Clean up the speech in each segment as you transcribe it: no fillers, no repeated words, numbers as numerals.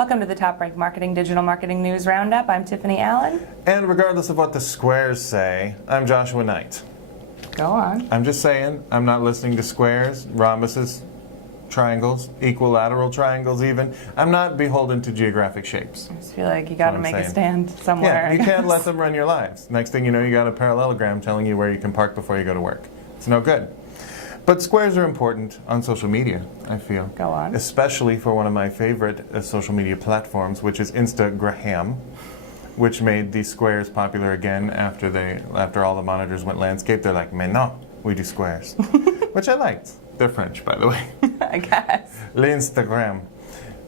Welcome to the TopRank Marketing Digital Marketing News Roundup. I'm Tiffani Allen. And regardless of what the squares say, I'm Joshua Nite. Go on. I'm just saying, I'm not listening to squares, rhombuses, triangles, equilateral triangles even. I'm not beholden to geographic shapes. I just feel like you got to make a stand somewhere. Yeah, you can't let them run your lives. Next thing you know, you got a parallelogram telling you where you can park before you go to work. It's no good. But squares are important on social media, I feel. Go on. Especially for one of my favorite social media platforms, which is Instagram, which made the squares popular again after all the monitors went landscape. They're like, mais non, we do squares. Which I liked. They're French, by the way. I guess. L'Instagram.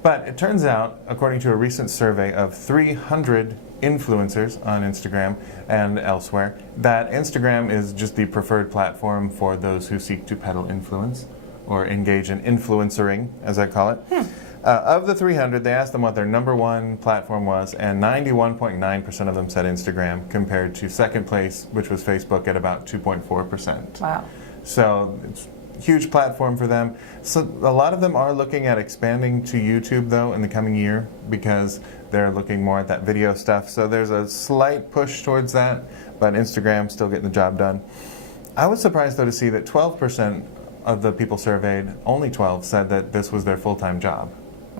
But it turns out, according to a recent survey of 300 influencers on Instagram and elsewhere, that Instagram is just the preferred platform for those who seek to peddle influence or engage in influencering, as I call it. Of the 300, they asked them what their number one platform was, and 91.9% of them said Instagram, compared to second place, which was Facebook, at about 2.4%. Wow. So it's a huge platform for them. So a lot of them are looking at expanding to YouTube, though, in the coming year, because they're looking more at that video stuff. So there's a slight push towards that, but Instagram's still getting the job done. I was surprised, though, to see that 12% of the people surveyed, only 12, said that this was their full-time job.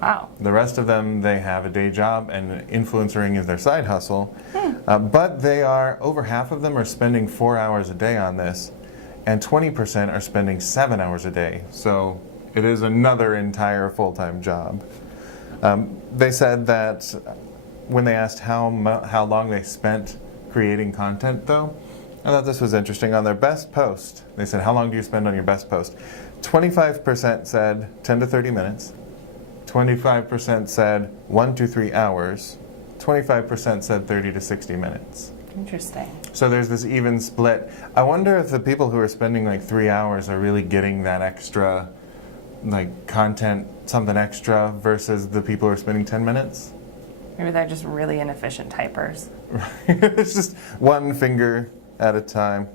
Wow. The rest of them, they have a day job, and influencing is their side hustle. But they are, over half of them are spending 4 hours a day on this, and 20% are spending 7 hours a day. So it is another entire full-time job. They said that when they asked how long they spent creating content, though, I thought this was interesting. On their best post, they said, how long do you spend on your best post? 25% said 10 to 30 minutes. 25% said 1 to 3 hours. 25% said 30 to 60 minutes. Interesting. So there's this even split. I wonder if the people who are spending like 3 hours are really getting that extra, like, content, something extra, versus the people who are spending 10 minutes. Maybe they're just really inefficient typers. It's just one finger at a time.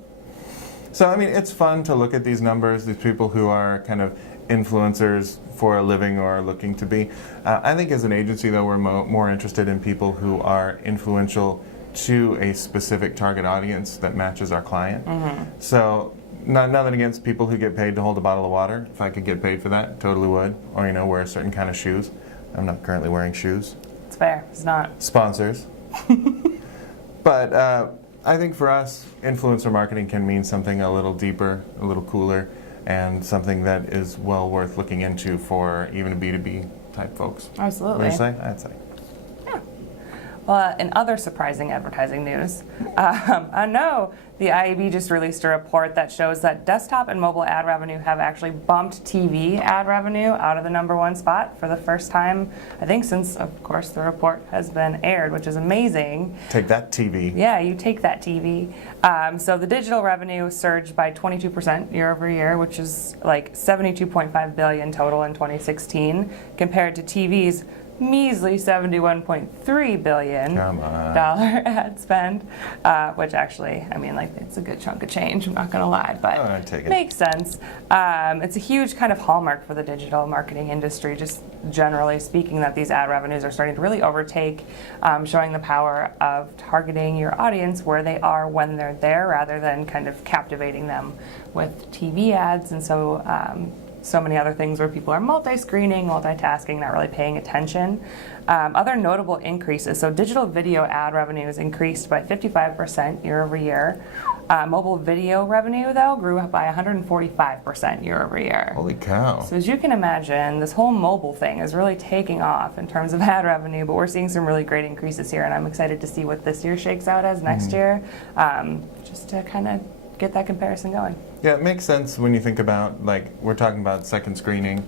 So, I mean, it's fun to look at these numbers, these people who are kind of influencers for a living or are looking to be. I think as an agency, though, we're more interested in people who are influential to a specific target audience that matches our client. So nothing against people who get paid to hold a bottle of water. If I could get paid for that, totally would. Or, you know, wear a certain kind of shoes. I'm not currently wearing shoes. It's fair. It's not. Sponsors. But I think for us, influencer marketing can mean something a little deeper, a little cooler, and something that is well worth looking into for even a B2B type folks. Absolutely. What do you say? I'd say. Well, in other surprising advertising news, I know the IAB just released a report that shows that desktop and mobile ad revenue have actually bumped TV ad revenue out of the #1 spot for the first time, I think, since, of course, the report has been aired, which is amazing. Take that, TV. Yeah, you take that, TV. So the digital revenue surged by 22% year over year, which is like $72.5 billion total in 2016, compared to TV's measly $71.3 billion ad spend, which actually, I mean, like, it's a good chunk of change, I'm not going to lie, but I take it. Makes sense. It's a huge kind of hallmark for the digital marketing industry, just generally speaking, that these ad revenues are starting to really overtake, showing the power of targeting your audience where they are when they're there, rather than kind of captivating them with TV ads. And so many other things where people are multi-screening, multitasking, not really paying attention. Other notable increases, so digital video ad revenues increased by 55% year over year. Mobile video revenue, though, grew up by 145% year over year. Holy cow. So as you can imagine, this whole mobile thing is really taking off in terms of ad revenue, but we're seeing some really great increases here, and I'm excited to see what this year shakes out as next year, just to kind of get that comparison going. Yeah, it makes sense when you think about, like, we're talking about second screening,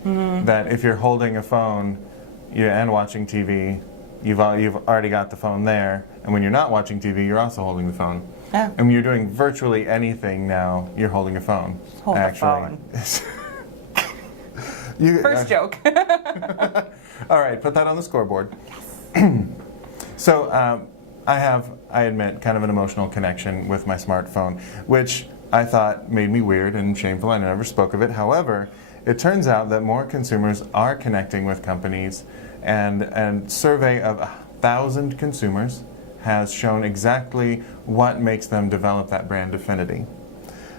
that if you're holding a phone and watching TV, you've already got the phone there, and when you're not watching TV, you're also holding the phone. Yeah. And when you're doing virtually anything now, you're holding a phone. Hold actually. the phone. First joke. All right, put that on the scoreboard. So I admit, kind of an emotional connection with my smartphone, which I thought made me weird and shameful. I never spoke of it. However, it turns out that more consumers are connecting with companies and survey of 1,000 consumers has shown exactly what makes them develop that brand affinity.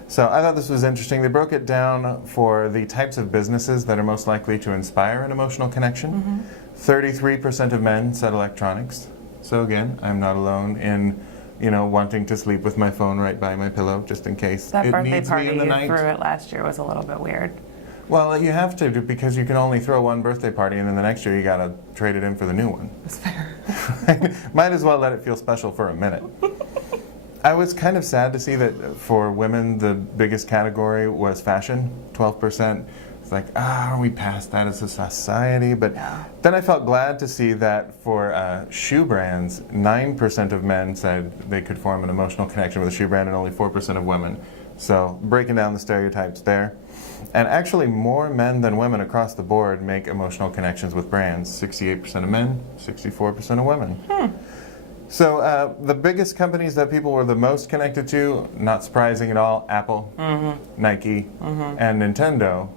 So I thought this was interesting. They broke it down for the types of businesses that are most likely to inspire an emotional connection. 33% of men said electronics. So again, I'm not alone in, wanting to sleep with my phone right by my pillow just in case That it birthday needs party me in the you night. threw it last year was a little bit weird. Well, you have to, because you can only throw one birthday party, and then the next year you gotta trade it in for the new one. That's fair. Might as well let it feel special for a minute. I was kind of sad to see that for women, the biggest category was fashion, 12%. It's like, are we past that as a society? But then I felt glad to see that for shoe brands, 9% of men said they could form an emotional connection with a shoe brand, and only 4% of women. So breaking down the stereotypes there. And actually more men than women across the board make emotional connections with brands. 68% of men, 64% of women. So the biggest companies that people were the most connected to, not surprising at all, Apple, Nike, and Nintendo,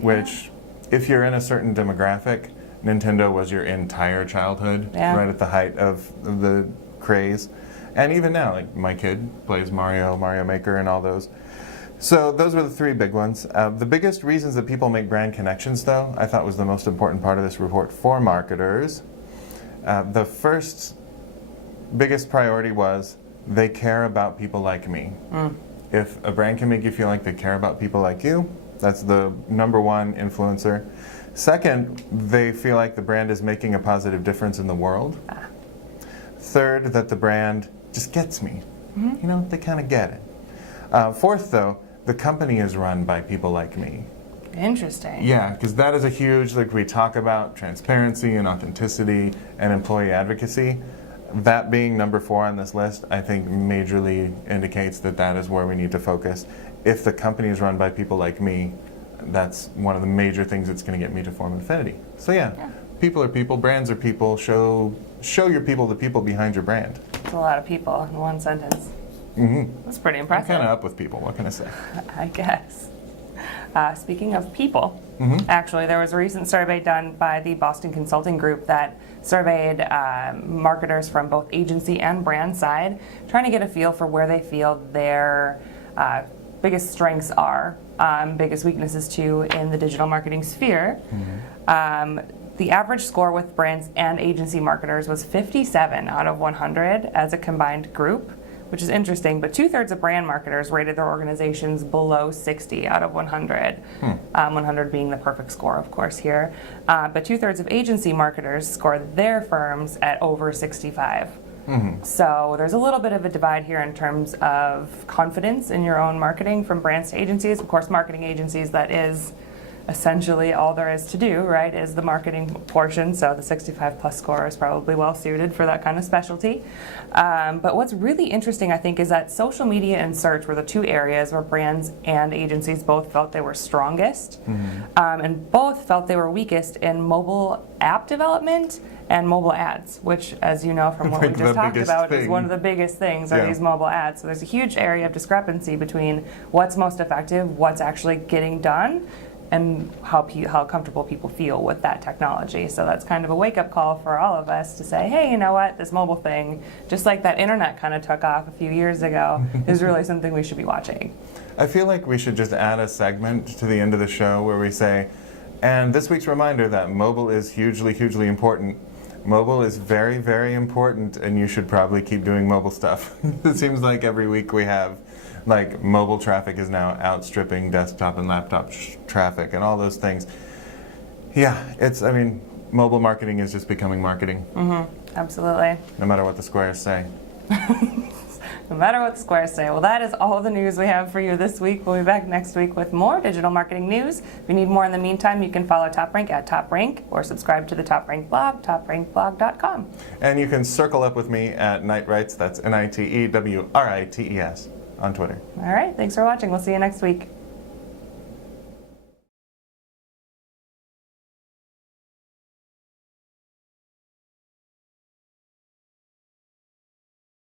which if you're in a certain demographic, Nintendo was your entire childhood, right at the height of the craze. And even now, like my kid plays Mario Maker, and all those. So those were the three big ones. The biggest reasons that people make brand connections, though, I thought was the most important part of this report for marketers. The first biggest priority was they care about people like me. If a brand can make you feel like they care about people like you, that's the number one influencer. Second, they feel like the brand is making a positive difference in the world. Third, that the brand just gets me. They kind of get it. Fourth, though, the company is run by people like me. Interesting. Yeah, because that is a huge, like we talk about transparency and authenticity and employee advocacy. That being number 4 on this list, I think majorly indicates that that is where we need to focus. If the company is run by people like me, that's one of the major things that's going to get me to form an affinity. So yeah, people are people, brands are people. Show your people the people behind your brand. It's a lot of people in one sentence. That's pretty I'm impressive. kind of up with people, what can I say? I guess. Speaking of people, actually, there was a recent survey done by the Boston Consulting Group that surveyed marketers from both agency and brand side, trying to get a feel for where they feel their biggest strengths are, biggest weaknesses too in the digital marketing sphere. The average score with brands and agency marketers was 57 out of 100 as a combined group, which is interesting, but 2/3 of brand marketers rated their organizations below 60 out of 100, 100 being the perfect score, of course, here. But 2/3 of agency marketers scored their firms at over 65. So there's a little bit of a divide here in terms of confidence in your own marketing from brands to agencies. Of course, marketing agencies, that is essentially all there is to do, right, is the marketing portion. So the 65 plus score is probably well suited for that kind of specialty. But what's really interesting, I think, is that social media and search were the two areas where brands and agencies both felt they were strongest, and both felt they were weakest in mobile app development and mobile ads, which, as you know from what we just talked about, is one of the biggest things are these mobile ads. So there's a huge area of discrepancy between what's most effective, what's actually getting done, and how comfortable people feel with that technology. So that's kind of a wake-up call for all of us to say, hey, you know what, this mobile thing, just like that internet kind of took off a few years ago, is really something we should be watching. I feel like we should just add a segment to the end of the show where we say, and this week's reminder that mobile is hugely, hugely important. Mobile is very, very important, and you should probably keep doing mobile stuff. It seems like every week we have, like, mobile traffic is now outstripping desktop and laptop traffic and all those things. Yeah, mobile marketing is just becoming marketing. Absolutely. No matter what the squares say. No matter what the squares say. Well, that is all the news we have for you this week. We'll be back next week with more digital marketing news. If you need more in the meantime, you can follow TopRank at TopRank or subscribe to the TopRank blog, toprankblog.com. And you can circle up with me at Nitewrites, that's Nitewrites, on Twitter. All right, thanks for watching. We'll see you next week.